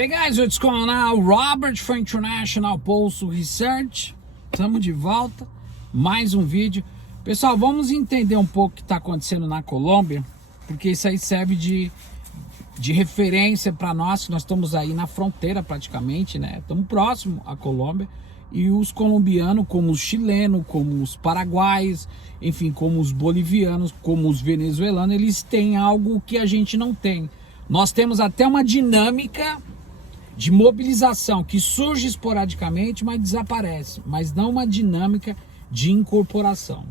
Hey guys, what's going on? Robert from International Postal Research. Estamos de volta. Mais um vídeo. Pessoal, vamos entender um pouco o que está acontecendo na Colômbia, porque isso aí serve de referência para nós, que nós estamos aí na fronteira praticamente, né? Estamos próximo à Colômbia. E os colombianos, como os chilenos, como os paraguaios, enfim, como os bolivianos, como os venezuelanos, eles têm algo que a gente não tem. Nós temos até uma dinâmica de mobilização que surge esporadicamente, mas desaparece, mas não uma dinâmica de incorporação.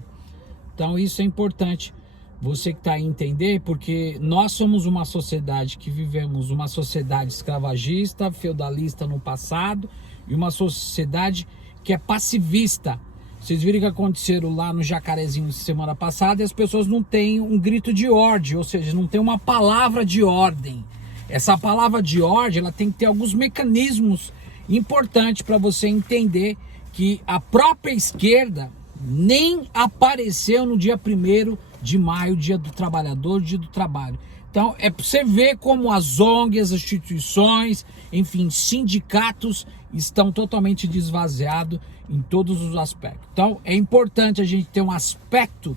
Então isso é importante você que está aí entender, porque nós somos uma sociedade que vivemos uma sociedade escravagista, feudalista no passado, e uma sociedade que é passivista. Vocês viram que aconteceram lá no Jacarezinho semana passada, e as pessoas não têm um grito de ordem, ou seja, não tem uma palavra de ordem. Essa palavra de ordem, ela tem que ter alguns mecanismos importantes para você entender que a própria esquerda nem apareceu no dia 1º de maio, dia do trabalhador, dia do trabalho. Então é para você ver como as ONGs, as instituições, enfim, sindicatos estão totalmente desvaziados em todos os aspectos. Então é importante a gente ter um aspecto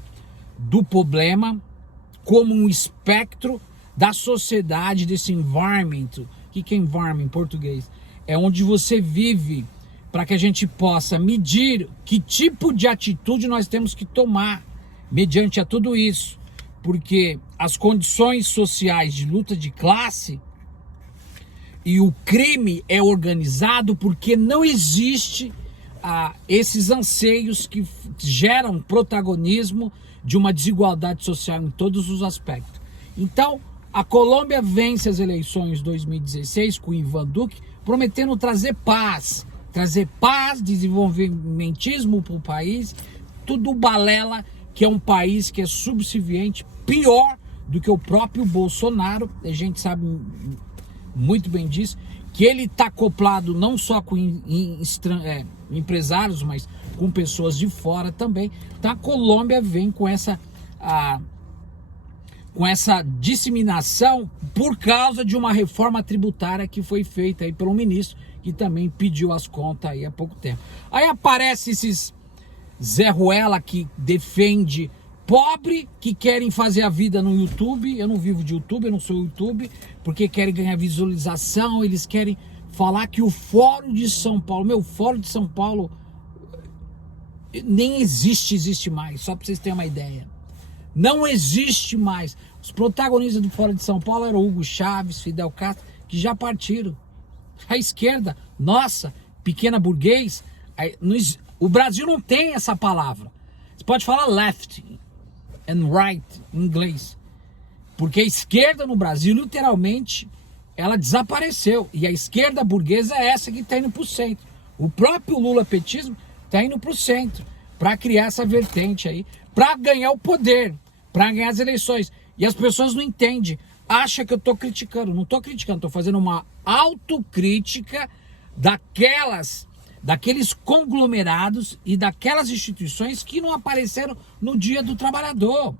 do problema como um espectro da sociedade, desse environment. O que é environment em português? É onde você vive, para que a gente possa medir que tipo de atitude nós temos que tomar mediante a tudo isso. Porque as condições sociais de luta de classe e o crime é organizado porque não existe esses anseios que geram protagonismo de uma desigualdade social em todos os aspectos. Então, a Colômbia vence as eleições 2016 com o Ivan Duque, prometendo trazer paz, desenvolvimentismo para o país, tudo balela, que é um país que é subserviente, pior do que o próprio Bolsonaro. A gente sabe muito bem disso, que ele está acoplado não só com empresários, mas com pessoas de fora também. Então a Colômbia vem com essa disseminação por causa de uma reforma tributária que foi feita aí pelo ministro, que também pediu as contas aí há pouco tempo. Aí aparece esses Zé Ruela que defende pobre, que querem fazer a vida no YouTube. Eu não vivo de YouTube, eu não sou YouTube, porque querem ganhar visualização, eles querem falar que o Fórum de São Paulo, o Fórum de São Paulo nem existe mais, só para vocês terem uma ideia. Não existe mais. Os protagonistas do Fórum de São Paulo eram Hugo Chávez, Fidel Castro, que já partiram. A esquerda, nossa, pequena burguês, o Brasil não tem essa palavra. Você pode falar left and right em inglês, porque a esquerda no Brasil, literalmente, ela desapareceu. E a esquerda burguesa é essa que está indo para o centro. O próprio Lula petismo está indo para o centro, para criar essa vertente aí, para ganhar o poder, para ganhar as eleições. E as pessoas não entendem, acham que eu estou criticando. Não estou criticando, estou fazendo uma autocrítica daqueles conglomerados e daquelas instituições que não apareceram no Dia do Trabalhador.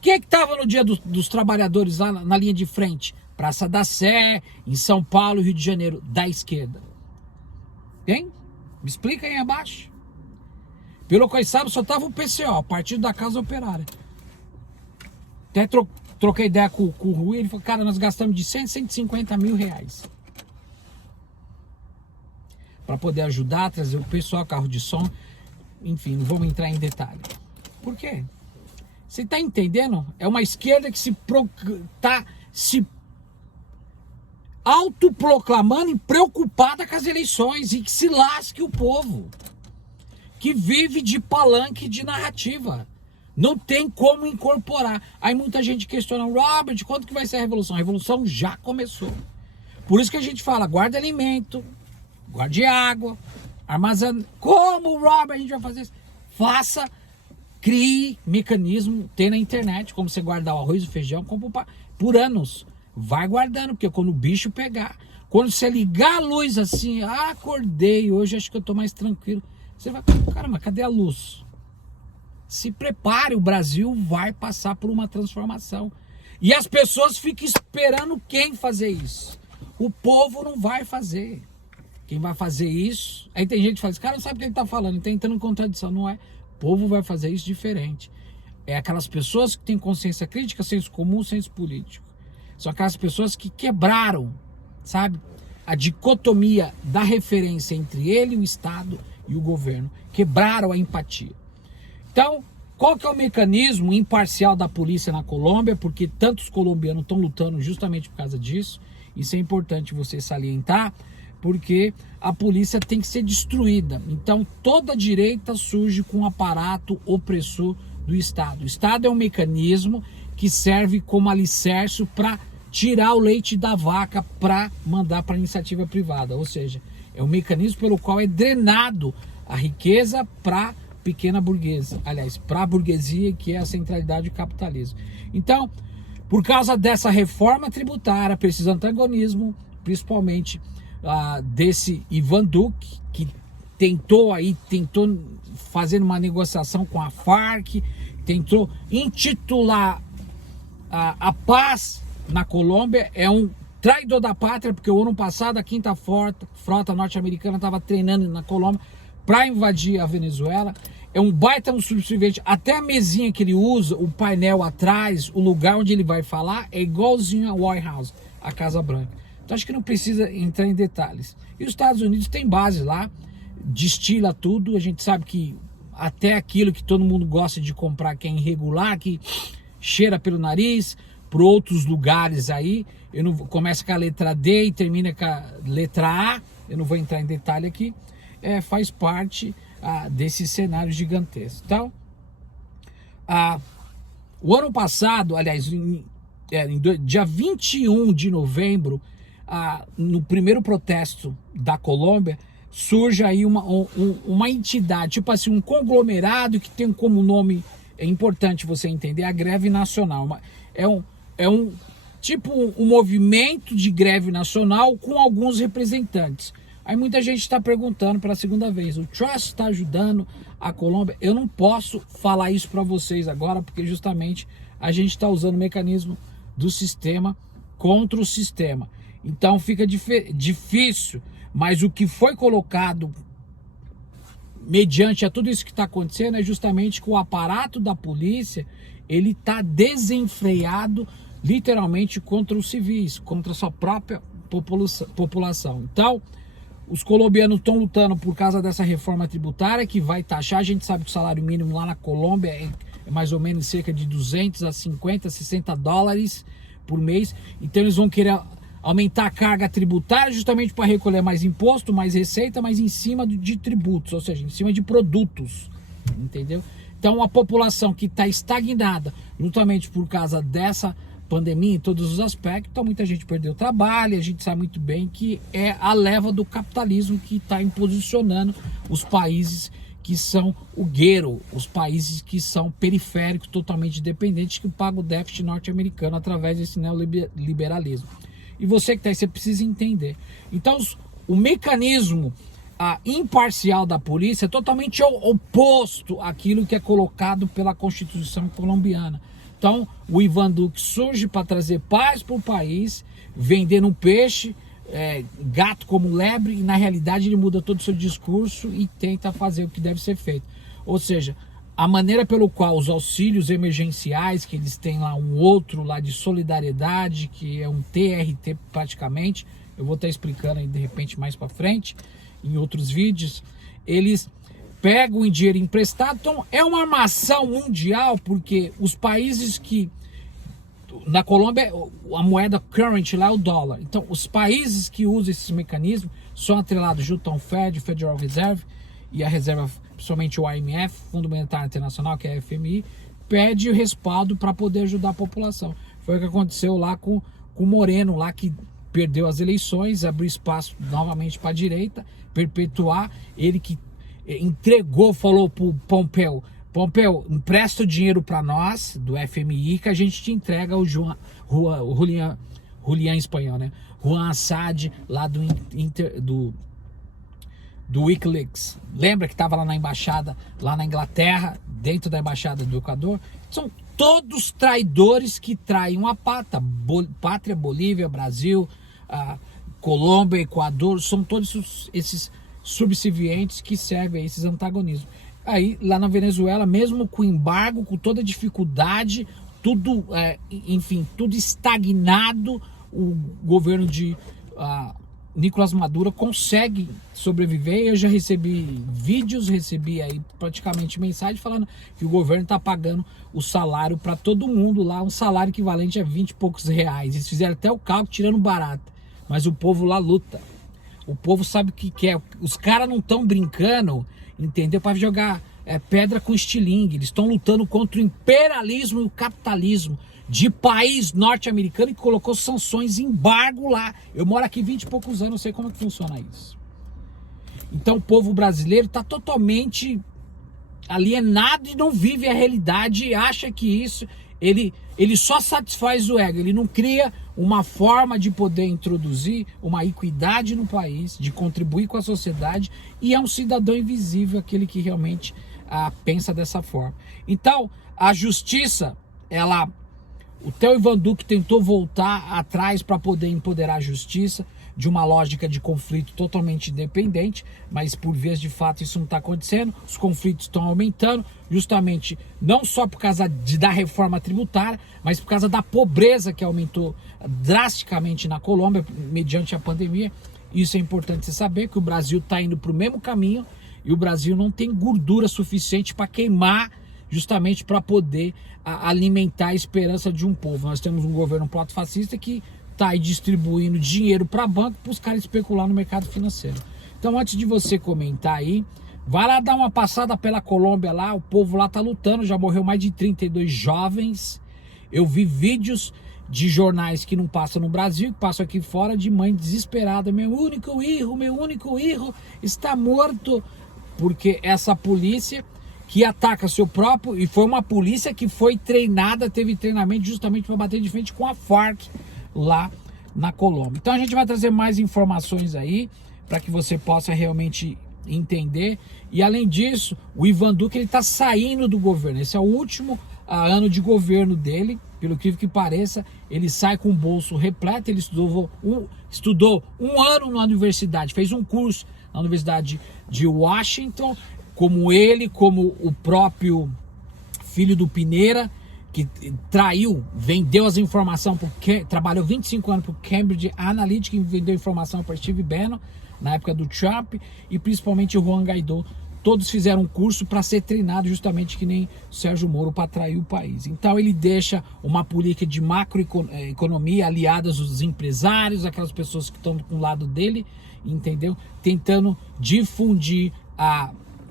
Quem é que estava no Dia dos Trabalhadores lá na linha de frente? Praça da Sé, em São Paulo, Rio de Janeiro, da esquerda. Quem? Me explica aí abaixo. Pelo que eu sabe, só estava o PCO, Partido da Casa Operária. Até troquei ideia com o Rui, ele falou, cara, nós gastamos de 150 mil reais para poder ajudar a trazer o pessoal, carro de som, enfim, não vamos entrar em detalhe. Por quê? Você está entendendo? É uma esquerda que está se autoproclamando e preocupada com as eleições, e que se lasque o povo, que vive de palanque de narrativa. Não tem como incorporar. Aí muita gente questiona, Robert, quando que vai ser a revolução? A revolução já começou. Por isso que a gente fala, guarda alimento, guarde água, armazene. Como, Robert, a gente vai fazer isso? Faça, crie mecanismo, tem na internet, como você guardar o arroz e o feijão, por anos. Vai guardando, porque quando o bicho pegar, quando você ligar a luz assim, acordei, hoje acho que eu tô mais tranquilo. Você vai, caramba, cadê a luz? Se prepare, o Brasil vai passar por uma transformação. E as pessoas ficam esperando quem fazer isso? O povo não vai fazer. Quem vai fazer isso... Aí tem gente que fala, esse cara não sabe o que ele está falando, ele está entrando em contradição. Não é. O povo vai fazer isso diferente. É aquelas pessoas que têm consciência crítica, senso comum, senso político. São aquelas pessoas que quebraram, sabe, a dicotomia da referência entre ele, o Estado e o governo. Quebraram a empatia. Então, qual que é o mecanismo imparcial da polícia na Colômbia? Porque tantos colombianos estão lutando justamente por causa disso. Isso é importante você salientar, porque a polícia tem que ser destruída. Então, toda direita surge com um aparato opressor do Estado. O Estado é um mecanismo que serve como alicerce para tirar o leite da vaca para mandar para a iniciativa privada. Ou seja, é um mecanismo pelo qual é drenado a riqueza para pequena burguesa. Aliás, para a burguesia, que é a centralidade do capitalismo. Então, por causa dessa reforma tributária, precisa de antagonismo, principalmente desse Ivan Duque, que tentou fazer uma negociação com a Farc, tentou intitular a paz na Colômbia. É um traidor da pátria, porque o ano passado a quinta frota norte-americana estava treinando na Colômbia para invadir a Venezuela. É um baita um subserviente. Até a mesinha que ele usa, o painel atrás, o lugar onde ele vai falar, é igualzinho a White House, a Casa Branca. Então acho que não precisa entrar em detalhes. E os Estados Unidos tem base lá, destila tudo. A gente sabe que até aquilo que todo mundo gosta de comprar, que é irregular, que cheira pelo nariz, por outros lugares aí. Eu não começa com a letra D e termina com a letra A. Eu não vou entrar em detalhe aqui. Faz parte desse cenário gigantesco. Então, o ano passado, aliás, dia 21 de novembro, no primeiro protesto da Colômbia, surge aí uma entidade, tipo assim, um conglomerado que tem como nome, é importante você entender, a greve nacional. É um movimento de greve nacional com alguns representantes. Aí muita gente está perguntando pela segunda vez, o Trust está ajudando a Colômbia? Eu não posso falar isso para vocês agora, porque justamente a gente está usando o mecanismo do sistema contra o sistema. Então fica difícil, mas o que foi colocado mediante a tudo isso que está acontecendo é justamente que o aparato da polícia, ele está desenfreado literalmente contra os civis, contra a sua própria população. Então, os colombianos estão lutando por causa dessa reforma tributária que vai taxar. A gente sabe que o salário mínimo lá na Colômbia é mais ou menos cerca de 200 a 50, 60 dólares por mês. Então eles vão querer aumentar a carga tributária justamente para recolher mais imposto, mais receita, mas em cima de tributos, ou seja, em cima de produtos, entendeu? Então a população que está estagnada, justamente por causa dessa pandemia em todos os aspectos, então muita gente perdeu o trabalho. A gente sabe muito bem que é a leva do capitalismo que está imposicionando os países que são o guero, os países que são periféricos, totalmente dependentes, que pagam o déficit norte-americano através desse neoliberalismo. E você que está aí, você precisa entender. Então, o mecanismo imparcial da polícia é totalmente oposto àquilo que é colocado pela Constituição colombiana. Então, o Ivan Duque surge para trazer paz para o país, vendendo um peixe, gato como lebre, e na realidade ele muda todo o seu discurso e tenta fazer o que deve ser feito. Ou seja, a maneira pelo qual os auxílios emergenciais, que eles têm lá um outro lá de solidariedade, que é um TRT praticamente, eu vou estar explicando aí de repente mais para frente, em outros vídeos, eles pegam o dinheiro emprestado. Então é uma armação mundial, porque os países que... Na Colômbia, a moeda current lá é o dólar. Então os países que usam esses mecanismos são atrelados junto ao Fed, Federal Reserve, e a reserva, principalmente o IMF, Fundo Monetário Internacional, que é a FMI, pede o respaldo para poder ajudar a população. Foi o que aconteceu lá com o Moreno, lá que perdeu as eleições, abriu espaço novamente para a direita, perpetuar. Ele que entregou, falou para o Pompeu, empresta o dinheiro para nós, do FMI, que a gente te entrega o Julian em espanhol, né? Juan Assad, lá do WikiLeaks. Lembra que estava lá na embaixada, lá na Inglaterra, dentro da embaixada do Equador? São todos traidores que traem uma pátria, Bolívia, Brasil, Colômbia, Equador, são todos esses subservientes que servem a esses antagonismos. Aí, lá na Venezuela, mesmo com o embargo, com toda a dificuldade, tudo, enfim, tudo estagnado, o governo de Nicolás Maduro consegue sobreviver. Eu já recebi vídeos, recebi aí praticamente mensagem falando que o governo está pagando o salário para todo mundo lá, um salário equivalente a 20 e poucos reais. Eles fizeram até o cálculo tirando barato, mas o povo lá luta. O povo sabe o que quer. Os caras não estão brincando, entendeu? Para jogar pedra com estilingue. Eles estão lutando contra o imperialismo e o capitalismo de país norte-americano que colocou sanções, embargo lá. Eu moro aqui 20 e poucos anos, não sei como é que funciona isso. Então o povo brasileiro está totalmente alienado e não vive a realidade e acha que isso, ele só satisfaz o ego, ele não cria uma forma de poder introduzir uma equidade no país, de contribuir com a sociedade, e é um cidadão invisível aquele que realmente pensa dessa forma. Então a justiça, o Theo Ivan Duque tentou voltar atrás para poder empoderar a justiça de uma lógica de conflito totalmente independente, mas por vias de fato isso não está acontecendo. Os conflitos estão aumentando, justamente não só por causa da reforma tributária, mas por causa da pobreza que aumentou drasticamente na Colômbia mediante a pandemia. Isso é importante você saber, que o Brasil está indo para o mesmo caminho e o Brasil não tem gordura suficiente para queimar, justamente para poder alimentar a esperança de um povo. Nós temos um governo proto-fascista que está aí distribuindo dinheiro para banco para os caras especular no mercado financeiro. Então, antes de você comentar aí, vai lá dar uma passada pela Colômbia lá, o povo lá tá lutando, já morreu mais de 32 jovens. Eu vi vídeos de jornais que não passam no Brasil, que passam aqui fora, de mãe desesperada: meu único filho está morto, porque essa polícia que ataca seu próprio, e foi uma polícia que foi treinada, teve treinamento justamente para bater de frente com a Farc lá na Colômbia. Então a gente vai trazer mais informações aí para que você possa realmente entender. E além disso, o Ivan Duque está saindo do governo. Esse é o último ano de governo dele, pelo que pareça. Ele sai com o bolso repleto. Ele estudou um ano na universidade, fez um curso na Universidade de Washington, como ele, como o próprio filho do Pineira, que traiu, vendeu as informações, porque trabalhou 25 anos para o Cambridge Analytica, e vendeu informação para Steve Bannon na época do Trump, e principalmente o Juan Guaidó. Todos fizeram um curso para ser treinado justamente que nem o Sérgio Moro, para atrair o país. Então ele deixa uma política de macroeconomia, aliadas aos empresários, aquelas pessoas que estão com o lado dele, entendeu? Tentando difundir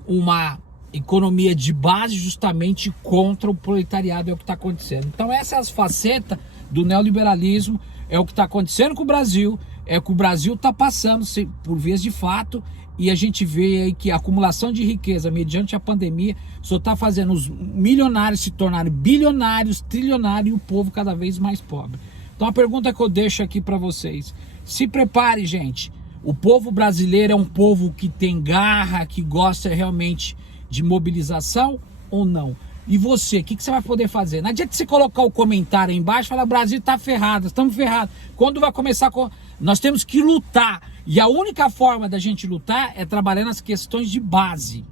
uma economia de base justamente contra o proletariado. É o que está acontecendo. Então essa é as facetas do neoliberalismo, é o que está acontecendo com o Brasil, é o que o Brasil está passando por vias de fato, e a gente vê aí que a acumulação de riqueza mediante a pandemia só está fazendo os milionários se tornarem bilionários, trilionários, e o povo cada vez mais pobre. Então a pergunta que eu deixo aqui para vocês: se prepare, gente. O povo brasileiro é um povo que tem garra, que gosta realmente de mobilização ou não? E você, o que você vai poder fazer? Não adianta você colocar o comentário aí embaixo e falar: o Brasil está ferrado, estamos ferrados. Quando vai começar? Nós temos que lutar. E a única forma da gente lutar é trabalhando as questões de base,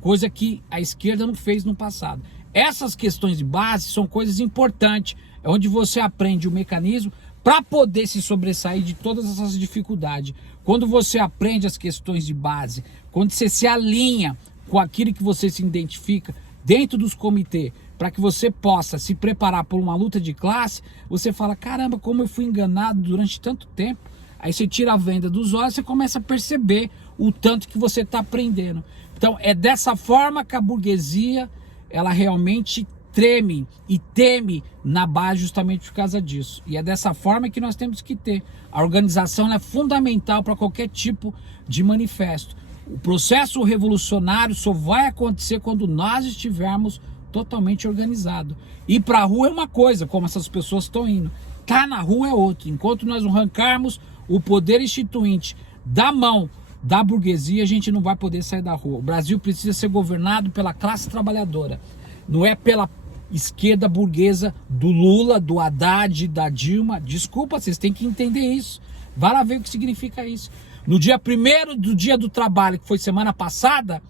coisa que a esquerda não fez no passado. Essas questões de base são coisas importantes, é onde você aprende o mecanismo para poder se sobressair de todas essas dificuldades. Quando você aprende as questões de base, quando você se alinha com aquilo que você se identifica dentro dos comitês, para que você possa se preparar por uma luta de classe, você fala: caramba, como eu fui enganado durante tanto tempo. Aí você tira a venda dos olhos, você começa a perceber o tanto que você está aprendendo. Então é dessa forma que a burguesia, ela realmente treme e teme na base, justamente por causa disso. E é dessa forma que nós temos que ter. A organização é fundamental para qualquer tipo de manifesto. O processo revolucionário só vai acontecer quando nós estivermos totalmente organizados. Ir para a rua é uma coisa, como essas pessoas estão indo. Tá na rua é outra. Enquanto nós não arrancarmos o poder instituinte da mão da burguesia, a gente não vai poder sair da rua. O Brasil precisa ser governado pela classe trabalhadora. Não é pela esquerda burguesa do Lula, do Haddad, da Dilma. Desculpa, vocês têm que entender isso. Vai lá ver o que significa isso. No dia 1º do dia do trabalho, que foi semana passada,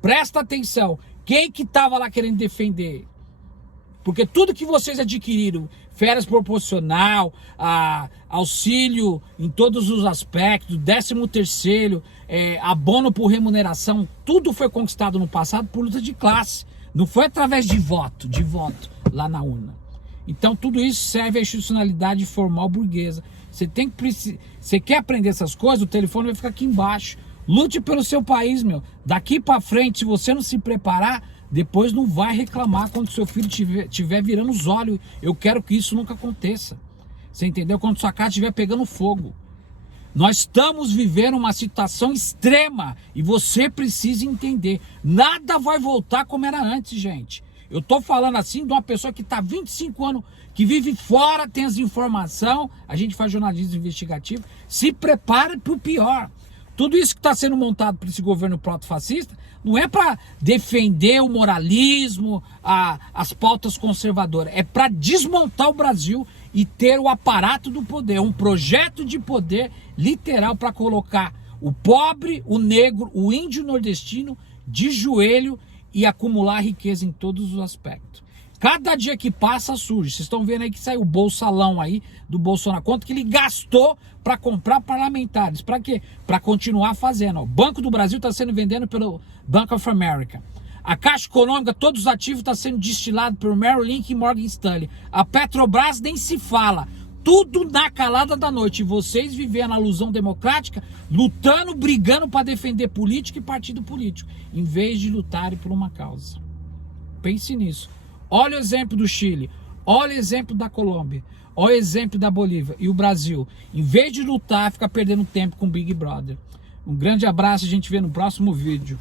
presta atenção, quem que estava lá querendo defender? Porque tudo que vocês adquiriram, férias proporcional, auxílio em todos os aspectos, 13º, abono por remuneração, tudo foi conquistado no passado por luta de classe. Não foi através de voto lá na urna. Então tudo isso serve à institucionalidade formal burguesa. Você quer aprender essas coisas, o telefone vai ficar aqui embaixo. Lute pelo seu país, meu. Daqui para frente, se você não se preparar, depois não vai reclamar quando seu filho estiver virando os olhos. Eu quero que isso nunca aconteça. Você entendeu? Quando sua casa estiver pegando fogo. Nós estamos vivendo uma situação extrema e você precisa entender. Nada vai voltar como era antes, gente. Eu tô falando assim de uma pessoa que está 25 anos, que vive fora, tem as informações, a gente faz jornalismo investigativo, se prepara para o pior. Tudo isso que está sendo montado por esse governo proto-fascista não é para defender o moralismo, as pautas conservadoras, é para desmontar o Brasil e ter o aparato do poder, um projeto de poder literal para colocar o pobre, o negro, o índio nordestino de joelho e acumular riqueza em todos os aspectos. Cada dia que passa surge. Vocês estão vendo aí que saiu o bolsalão aí do Bolsonaro. Quanto que ele gastou para comprar parlamentares? Para quê? Para continuar fazendo. O Banco do Brasil está sendo vendido pelo Bank of America. A Caixa Econômica, todos os ativos estão sendo destilados pelo Merrill Lynch e Morgan Stanley. A Petrobras nem se fala. Tudo na calada da noite. E vocês vivendo a ilusão democrática, lutando, brigando para defender político e partido político, em vez de lutarem por uma causa. Pense nisso. Olha o exemplo do Chile, olha o exemplo da Colômbia, olha o exemplo da Bolívia e o Brasil. Em vez de lutar, fica perdendo tempo com o Big Brother. Um grande abraço, a gente vê no próximo vídeo.